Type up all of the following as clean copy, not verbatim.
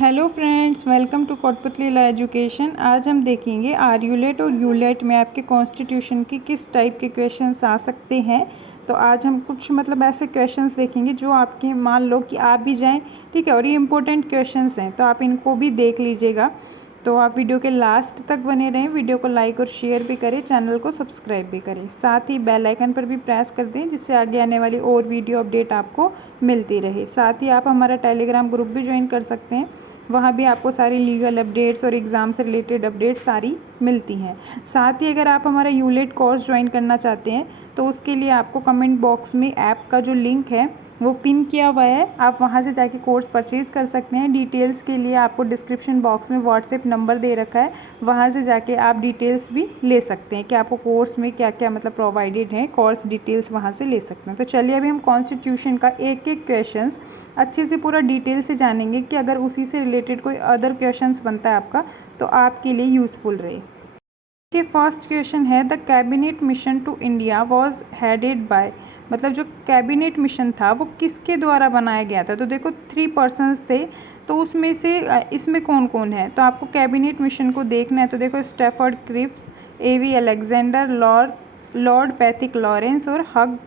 Hello friends, welcome to Kotputli education. आज हम देखेंगे आर्यूलेट और यूलेट में आपके कॉन्स्टिट्यूशन की किस टाइप के क्वेश्चंस आ सकते हैं। तो आज हम कुछ ऐसे क्वेश्चंस देखेंगे जो आपके मान लो कि आ भी जाएं, ठीक है, और ये इंपॉर्टेंट क्वेश्चंस हैं तो आप इनको भी देख लीजिएगा। तो आप वीडियो के लास्ट तक बने रहें, वीडियो को लाइक और शेयर भी करें, चैनल को सब्सक्राइब भी करें, साथ ही बेल आइकन पर भी प्रेस कर दें जिससे आगे आने वाली और वीडियो अपडेट आपको मिलती रहे। साथ ही आप हमारा टेलीग्राम ग्रुप भी ज्वाइन कर सकते हैं, वहाँ भी आपको सारी लीगल अपडेट्स और एग्ज़ाम से रिलेटेड अपडेट सारी मिलती हैं। साथ ही अगर आप हमारा यूलेट कोर्स ज्वाइन करना चाहते हैं तो उसके लिए आपको कमेंट बॉक्स में ऐप का जो लिंक है वो पिन किया हुआ है, आप वहाँ से जाके कोर्स परचेज़ कर सकते हैं। डिटेल्स के लिए आपको डिस्क्रिप्शन बॉक्स में व्हाट्सएप नंबर दे रखा है, वहाँ से जाके आप डिटेल्स भी ले सकते हैं कि आपको कोर्स में क्या क्या प्रोवाइडेड है, कोर्स डिटेल्स वहाँ से ले सकते हैं। तो चलिए अभी हम कॉन्स्टिट्यूशन का एक एक क्वेश्चंस अच्छे से पूरा डिटेल से जानेंगे कि अगर उसी से रिलेटेड कोई अदर क्वेश्चंस बनता है आपका तो आपके लिए यूज़फुल रहे। देखिए फर्स्ट क्वेश्चन है, the cabinet mission to India was headed by, जो कैबिनेट मिशन था वो किसके द्वारा बनाया गया था। तो देखो 3 पर्सन्स थे, तो उसमें से इसमें कौन कौन है, तो आपको कैबिनेट मिशन को देखना है। तो देखो स्टैफर्ड क्रिप्स, एवी अलेक्जेंडर, लॉर्ड पैथिक लॉरेंस और हग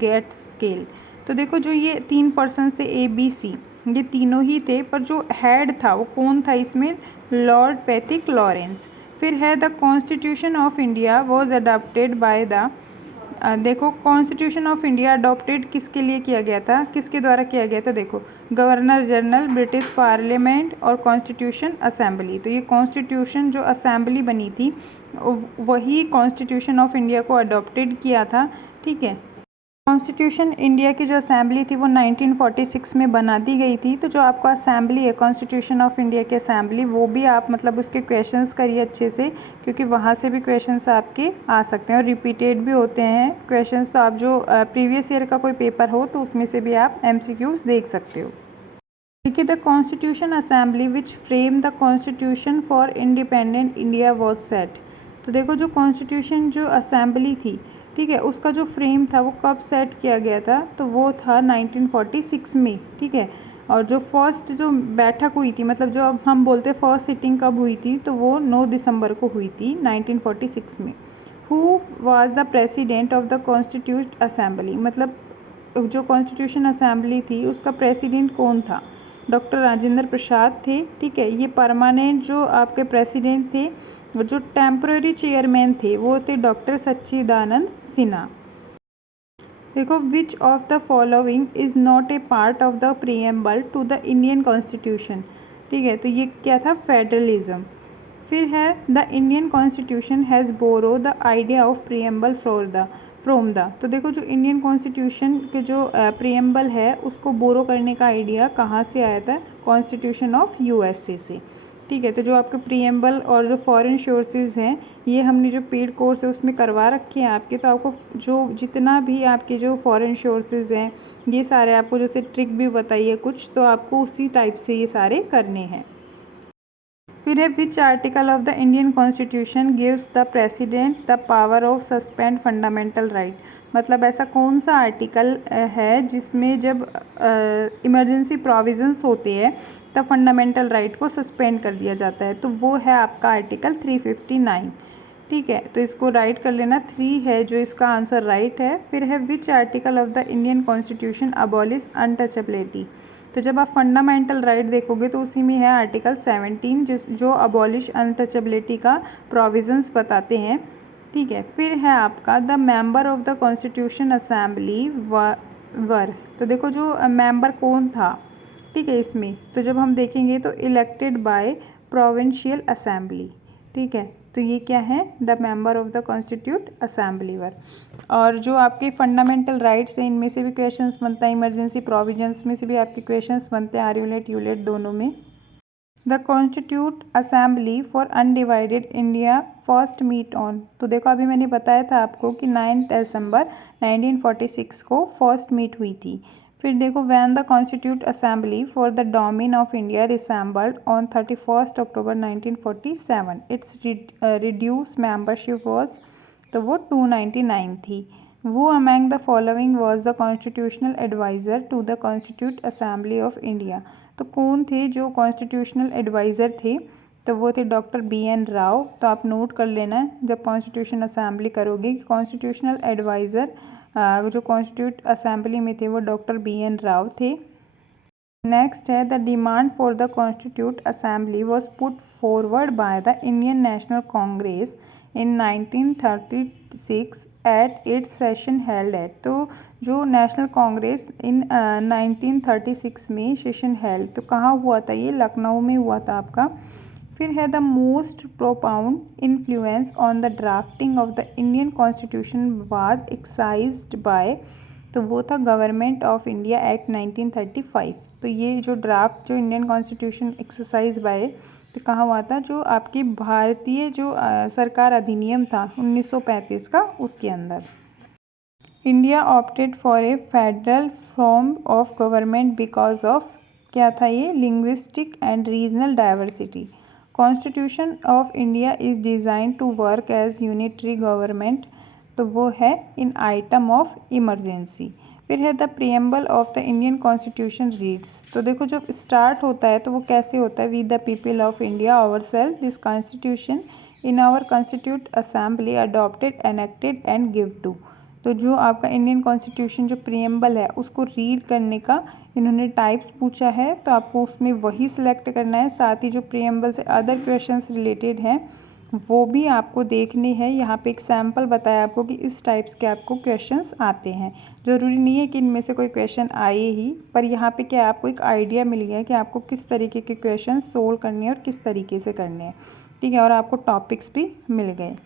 गेट्सकेल। तो देखो जो ये 3 पर्सन्स थे ABC, ये तीनों ही थे, पर जो हेड था वो कौन था इसमें, लॉर्ड पैथिक लॉरेंस। फिर है the constitution of India was adopted by the, देखो कॉन्स्टिट्यूशन ऑफ इंडिया अडॉप्टेड किसके लिए किया गया था, किसके द्वारा किया गया था। देखो गवर्नर जनरल, ब्रिटिश पार्लियामेंट और कॉन्स्टिट्यूशन असेंबली। तो ये कॉन्स्टिट्यूशन जो असेंबली बनी थी वही कॉन्स्टिट्यूशन ऑफ इंडिया को अडॉप्टेड किया था, ठीक है। कॉन्स्टिट्यूशन इंडिया की जो असेंबली थी वो 1946 में बना दी गई थी। तो जो आपको असेंबली है कॉन्स्टिट्यूशन ऑफ इंडिया की असेंबली, वो भी आप उसके क्वेश्चंस करिए अच्छे से, क्योंकि वहाँ से भी क्वेश्चंस आपके आ सकते हैं और रिपीटेड भी होते हैं क्वेश्चंस। तो आप जो प्रीवियस ईयर का कोई पेपर हो तो उसमें से भी आप MCQs देख सकते हो। देखिए the constitution assembly which frame the constitution for independent India was set. तो देखो जो कॉन्स्टिट्यूशन जो असेंबली थी, ठीक है, उसका जो फ्रेम था वो कब सेट किया गया था, तो वो था 1946 में, ठीक है। और जो फर्स्ट जो बैठक हुई थी, जो अब हम बोलते हैं फर्स्ट सिटिंग कब हुई थी, तो वो 9 दिसंबर को हुई थी 1946 में। Who was the president of the constitute assembly, जो कॉन्स्टिट्यूशन असेंबली थी उसका प्रेसिडेंट कौन था, डॉक्टर राजेंद्र प्रसाद थे, ठीक है। ये परमानेंट जो आपके प्रेसिडेंट थे, जो टेम्पररी चेयरमैन थे वो थे डॉक्टर सच्चिदानंद सिन्हा। देखो which of the following is not a part of the preamble to the Indian constitution, ठीक है। तो ये क्या था, फेडरलिज्म। फिर है the Indian constitution has borrow the idea of preamble from the. तो देखो जो इंडियन कॉन्स्टिट्यूशन के जो प्रीएम्बल है उसको बोरो करने का आइडिया कहाँ से आया था, कॉन्स्टिट्यूशन ऑफ USA से, ठीक है। तो जो आपके प्रीएम्बल और जो फॉरेन सोर्सेज हैं, ये हमने जो पेड कोर्स है उसमें करवा रखे हैं आपके। तो आपको जो जितना भी आपके जो फॉरेन सोर्सेज हैं ये सारे आपको जैसे ट्रिक भी बताइए कुछ, तो आपको उसी टाइप से ये सारे करने हैं। फिर है which article of the Indian constitution gives the president the power of suspend fundamental right. ऐसा कौन सा आर्टिकल है जिसमें जब इमरजेंसी प्रोविजंस होते हैं तब फंडामेंटल राइट को सस्पेंड कर दिया जाता है, तो वो है आपका आर्टिकल 359, ठीक है। तो इसको राइट कर लेना, 3 है जो इसका आंसर राइट है। फिर है which article of the Indian constitution abolish untouchability. तो जब आप फंडामेंटल राइट देखोगे तो उसी में है आर्टिकल 17 जो अबॉलिश अनटचेबिलिटी का प्रोविजंस बताते हैं, ठीक है। फिर है आपका the member of the constitution assembly were. तो देखो जो मेंबर कौन था, ठीक है, इसमें तो जब हम देखेंगे तो इलेक्टेड बाय प्रोविंशियल असेंबली, ठीक है। तो ये क्या है, the member of the constitute assembly were. और जो आपके फंडामेंटल राइट्स हैं इनमें से भी क्वेश्चंस बनता है, इमरजेंसी प्रोविजंस में से भी आपके क्वेश्चंस बनते हैं, आर्यूलेट यूलेट दोनों में। The constitute assembly for undivided India first meet on. तो देखो अभी मैंने बताया था आपको कि 9 दिसंबर 1946 को फर्स्ट मीट हुई थी। फिर देखो when the constitute assembly for the dominion of India reassembled on 31 October 1947, its reduced membership was, तो वो 299 थी। वो among the following was the constitutional adviser to the constitute assembly of India. तो कौन थे जो कॉन्स्टिट्यूशनल एडवाइज़र थे, तो वो थे डॉक्टर BN राव। तो आप नोट कर लेना जब कॉन्स्टिट्यूशन असेंबली करोगे कि कॉन्स्टिट्यूशनल एडवाइज़र जो कॉन्स्टिट्यूट असेंबली में थे वो डॉक्टर BN राव थे। नेक्स्ट है the demand for the constitute assembly was put forward by the Indian national Congress in 1936 at its session held at. तो जो नेशनल कांग्रेस इन 1936 में सेशन हेल्ड, तो कहाँ हुआ था ये, लखनऊ में हुआ था आपका। फिर है the most profound influence on the drafting of the Indian constitution was exercised by, तो वो था गवर्नमेंट ऑफ इंडिया एक्ट 1935। तो ये जो ड्राफ्ट जो इंडियन कॉन्स्टिट्यूशन एक्सरसाइज बाय, तो कहाँ हुआ था, जो आपकी भारतीय जो सरकार अधिनियम था 1935 का, उसके अंदर। India opted for a federal form of government because of, क्या था ये, linguistic and regional diversity. Constitution of India is design to work as unitary government, तो वो है इन आइटम ऑफ इमरजेंसी। फिर है the preamble of the Indian constitution reads. तो देखो जब स्टार्ट होता है तो वो कैसे होता है, we the people of India our self this constitution in our constitute assembly adopted enacted and give to. तो जो आपका इंडियन कॉन्स्टिट्यूशन जो प्रियम्बल है उसको रीड करने का इन्होंने टाइप्स पूछा है, तो आपको उसमें वही सिलेक्ट करना है। साथ ही जो प्रियम्बल से अदर क्वेश्चंस रिलेटेड हैं वो भी आपको देखने हैं। यहाँ पे एक सैम्पल बताया आपको कि इस टाइप्स के आपको क्वेश्चंस आते हैं। ज़रूरी नहीं है कि इनमें से कोई क्वेश्चन आए ही, पर यहाँ पे क्या आपको एक आइडिया मिल गया कि आपको किस तरीके के क्वेश्चन सोल्व करने हैं और किस तरीके से करने हैं, ठीक है। और आपको टॉपिक्स भी मिल गए।